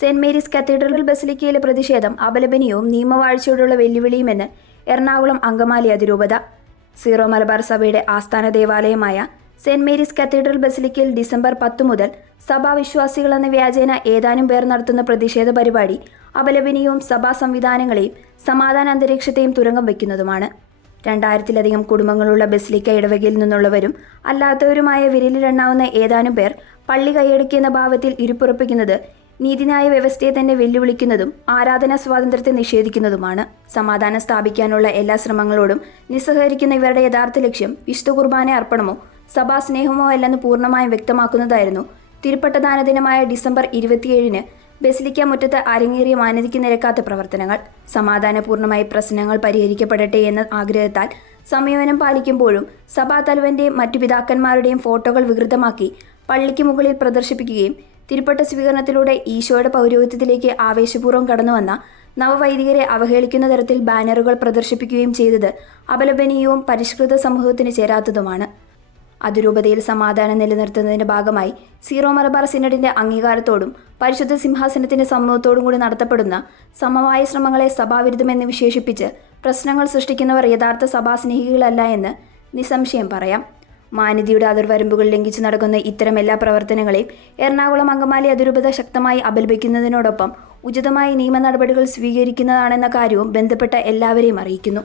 Saint Mary's cathedral ബസിലിക്കയിലെ പ്രതിഷേധം അപലപനീയവും നിയമവാഴ്ചയോടുള്ള വെല്ലുവിളിയുമെന്ന് എറണാകുളം അങ്കമാലി അതിരൂപത. Zero Malabar സഭയുടെ ആസ്ഥാന ദേവാലയമായ സെന്റ് മേരീസ് കത്തീഡ്രൽ ബസിലിക്കയിൽ ഡിസംബർ 10 മുതൽ സഭാവിശ്വാസികളെന്ന വ്യാജേന ഏതാനും പേർ നടത്തുന്ന പ്രതിഷേധ പരിപാടി അപലപനീയവും സഭാ സംവിധാനങ്ങളെയും സമാധാന അന്തരീക്ഷത്തെയും തുരങ്കം വയ്ക്കുന്നതുമാണ്. 2000-ലധികം കുടുംബങ്ങളുള്ള ബസിലിക്ക ഇടവകയിൽ നിന്നുള്ളവരും അല്ലാത്തവരുമായ വിരലിലെണ്ണാവുന്ന ഏതാനും പേർ പള്ളി കൈയടക്കിയെന്ന ഭാവത്തിൽ ഇരിപ്പുറപ്പിക്കുന്നത് നീതിന്യായ വ്യവസ്ഥയെ തന്നെ വെല്ലുവിളിക്കുന്നതും ആരാധനാ സ്വാതന്ത്ര്യത്തെ നിഷേധിക്കുന്നതുമാണ്. സമാധാനം സ്ഥാപിക്കാനുള്ള എല്ലാ ശ്രമങ്ങളോടും നിസ്സഹകരിക്കുന്ന ഇവരുടെ യഥാർത്ഥ ലക്ഷ്യം വിശുദ്ധ കുർബാന അർപ്പണമോ സഭാസ്നേഹമോ അല്ലെന്ന് പൂർണ്ണമായും വ്യക്തമാക്കുന്നതായിരുന്നു തിരുപ്പട്ടദാന ദിനമായ ഡിസംബർ 27-ന് ബസിലിക്ക മുറ്റത്ത് അരങ്ങേറിയ മാന്യതയ്ക്ക് നിരക്കാത്ത പ്രവർത്തനങ്ങൾ. സമാധാനപൂർണ്ണമായി പ്രശ്നങ്ങൾ പരിഹരിക്കപ്പെടട്ടെ എന്ന ആഗ്രഹത്താൽ സംയമനം പാലിക്കുമ്പോഴും സഭാ തലവന്റെയും മറ്റു പിതാക്കന്മാരുടെയും ഫോട്ടോകൾ വികൃതമാക്കി പള്ളിക്ക് മുകളിൽ പ്രദർശിപ്പിക്കുകയും തിരുപ്പട്ട സ്വീകരണത്തിലൂടെ ഈശോയുടെ പൗരോഹിത്യത്തിലേക്ക് ആവേശപൂർവ്വം കടന്നുവന്ന നവവൈദികരെ അവഹേളിക്കുന്ന തരത്തിൽ ബാനറുകൾ പ്രദർശിപ്പിക്കുകയും ചെയ്തത് അപലപനീയവും പരിഷ്കൃത സമൂഹത്തിന് ചേരാത്തതുമാണ്. അതിരൂപതയിൽ സമാധാനം നിലനിർത്തുന്നതിന്റെ ഭാഗമായി സീറോ മലബാർ സിനഡിന്റെ അംഗീകാരത്തോടും പരിശുദ്ധ സിംഹാസനത്തിന്റെ സമ്മതത്തോടും കൂടി നടത്തപ്പെടുന്ന സമവായ ശ്രമങ്ങളെ സഭാവിരുദ്ധമെന്ന് വിശേഷിപ്പിച്ച് പ്രശ്നങ്ങൾ സൃഷ്ടിക്കുന്നവർ യഥാർത്ഥ സഭാസ്നേഹികളല്ല എന്ന് നിസ്സംശയം പറയാം. മാന്യതയുടെ അതിർവരമ്പുകൾ ലംഘിച്ചു നടക്കുന്ന ഇത്തരം എല്ലാ പ്രവർത്തനങ്ങളെയും എറണാകുളം അങ്കമാലി അതിരൂപത ശക്തമായി അപലപിക്കുന്നതിനോടൊപ്പം ഉചിതമായ നിയമ നടപടികൾ സ്വീകരിക്കുന്നതാണെന്ന കാര്യവും ബന്ധപ്പെട്ട എല്ലാവരെയും അറിയിക്കുന്നു.